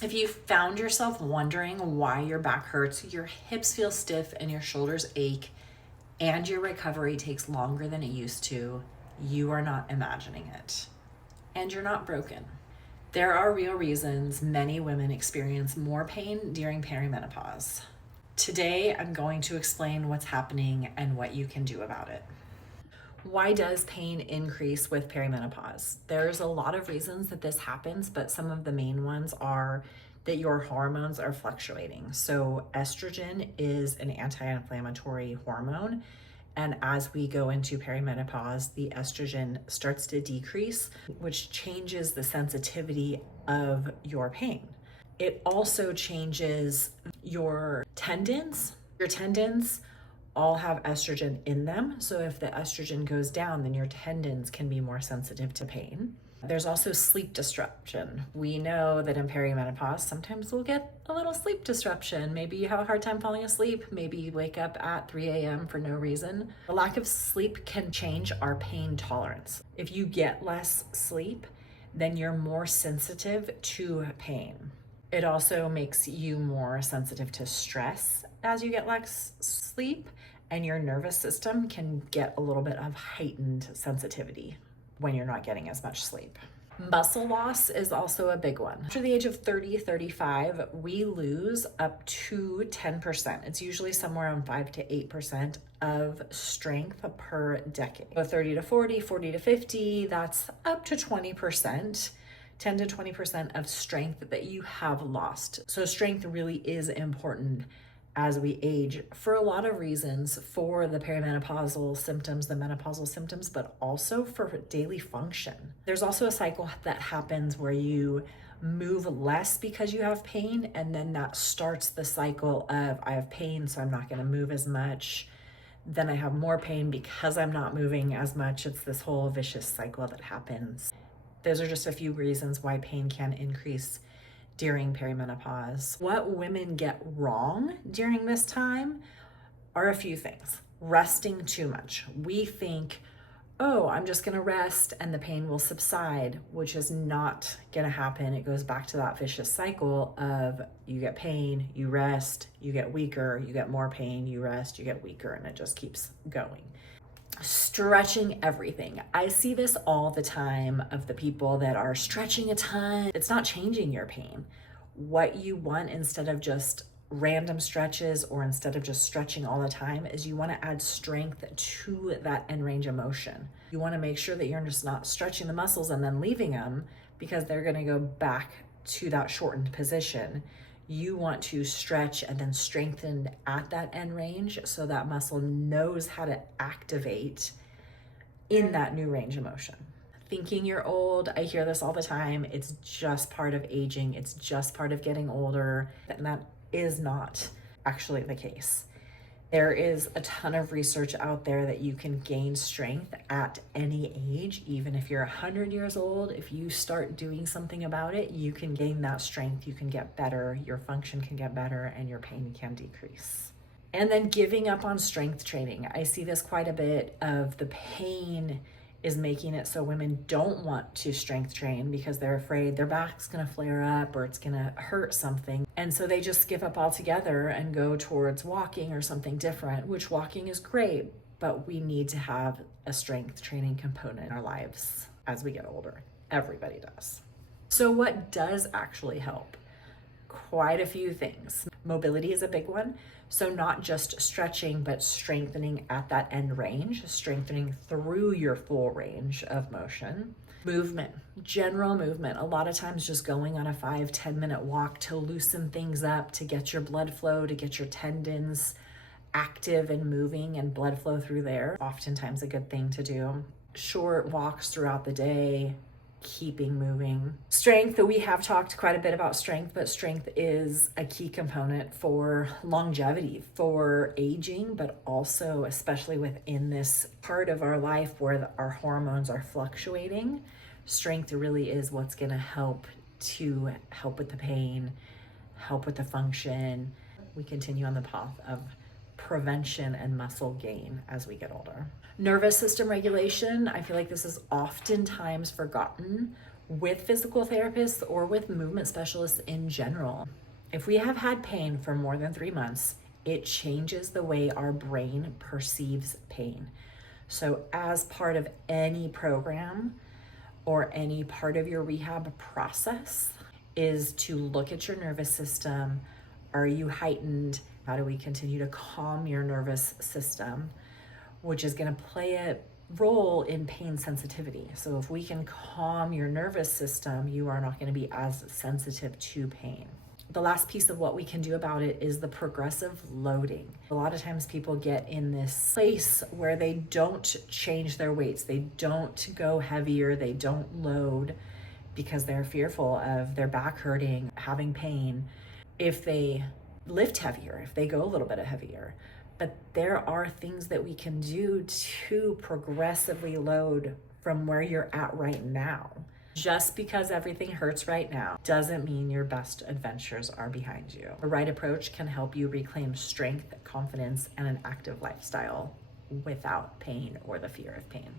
If you found yourself wondering why your back hurts, your hips feel stiff, and your shoulders ache, and your recovery takes longer than it used to, you are not imagining it. And you're not broken. There are real reasons many women experience more pain during perimenopause. Today, I'm going to explain what's happening and what you can do about it. Why does pain increase with perimenopause? There's a lot of reasons that this happens, but some of the main ones are that your hormones are fluctuating. So estrogen is an anti-inflammatory hormone, and as we go into perimenopause, the estrogen starts to decrease, which changes the sensitivity of your pain. It also changes your tendons. Your tendons all have estrogen in them. So if the estrogen goes down, then your tendons can be more sensitive to pain. There's also sleep disruption. We know that in perimenopause, sometimes we'll get a little sleep disruption. Maybe you have a hard time falling asleep. Maybe you wake up at 3 a.m. for no reason. The lack of sleep can change our pain tolerance. If you get less sleep, then you're more sensitive to pain. It also makes you more sensitive to stress as you get less sleep, and your nervous system can get a little bit of heightened sensitivity when you're not getting as much sleep. Muscle loss is also a big one. After the age of 30, 35, we lose up to 10%. It's usually somewhere around 5 to 8% of strength per decade. So 30 to 40, 40 to 50, that's up to 20%. 10 to 20% of strength that you have lost. So strength really is important as we age for a lot of reasons, for the perimenopausal symptoms, the menopausal symptoms, but also for daily function. There's also a cycle that happens where you move less because you have pain, and then that starts the cycle of, I have pain, so I'm not gonna move as much. Then I have more pain because I'm not moving as much. It's this whole vicious cycle that happens. Those are just a few reasons why pain can increase during perimenopause. What women get wrong during this time are a few things. Resting too much. We think, oh, I'm just gonna rest and the pain will subside, which is not gonna happen. It goes back to that vicious cycle of you get pain, you rest, you get weaker, you get more pain, you rest, you get weaker, and it just keeps going. Stretching everything. I see this all the time of the people that are stretching a ton. It's not changing your pain. What you want, instead of just random stretches or instead of just stretching all the time, is you want to add strength to that end range of motion. You want to make sure that you're just not stretching the muscles and then leaving them because they're going to go back to that shortened position. You want to stretch and then strengthen at that end range so that muscle knows how to activate in that new range of motion. Thinking you're old, I hear this all the time. It's just part of aging. It's just part of getting older. And that is not actually the case. There is a ton of research out there that you can gain strength at any age. Even if you're 100 years old, if you start doing something about it, you can gain that strength, you can get better, your function can get better, and your pain can decrease. And then giving up on strength training. I see this quite a bit of the pain is making it so women don't want to strength train because they're afraid their back's gonna flare up or it's gonna hurt something. And so they just give up altogether and go towards walking or something different, which walking is great, but we need to have a strength training component in our lives as we get older. Everybody does. So what does actually help? Quite a few things. Mobility is a big one. So not just stretching, but strengthening at that end range, strengthening through your full range of motion. Movement, general movement. A lot of times just going on a 5-10 minute walk to loosen things up, to get your blood flow, to get your tendons active and moving and blood flow through there. Oftentimes a good thing to do. Short walks throughout the day, keeping moving. Strength, we have talked quite a bit about strength, but strength is a key component for longevity, for aging, but also especially within this part of our life where our hormones are fluctuating. Strength really is what's going to help with the pain, help with the function. We continue on the path of prevention and muscle gain as we get older. Nervous system regulation, I feel like this is oftentimes forgotten with physical therapists or with movement specialists in general. If we have had pain for more than 3 months, it changes the way our brain perceives pain. So as part of any program or any part of your rehab process is to look at your nervous system. Are you heightened? How do we continue to calm your nervous system, which is going to play a role in pain sensitivity. So if we can calm your nervous system, you are not going to be as sensitive to pain. The last piece of what we can do about it is the progressive loading. A lot of times people get in this place where they don't change their weights. They don't go heavier. They don't load because they're fearful of their back hurting, having pain. If they lift heavier, if they go a little bit heavier. But there are things that we can do to progressively load from where you're at right now. Just because everything hurts right now doesn't mean your best adventures are behind you. The right approach can help you reclaim strength, confidence, and an active lifestyle without pain or the fear of pain.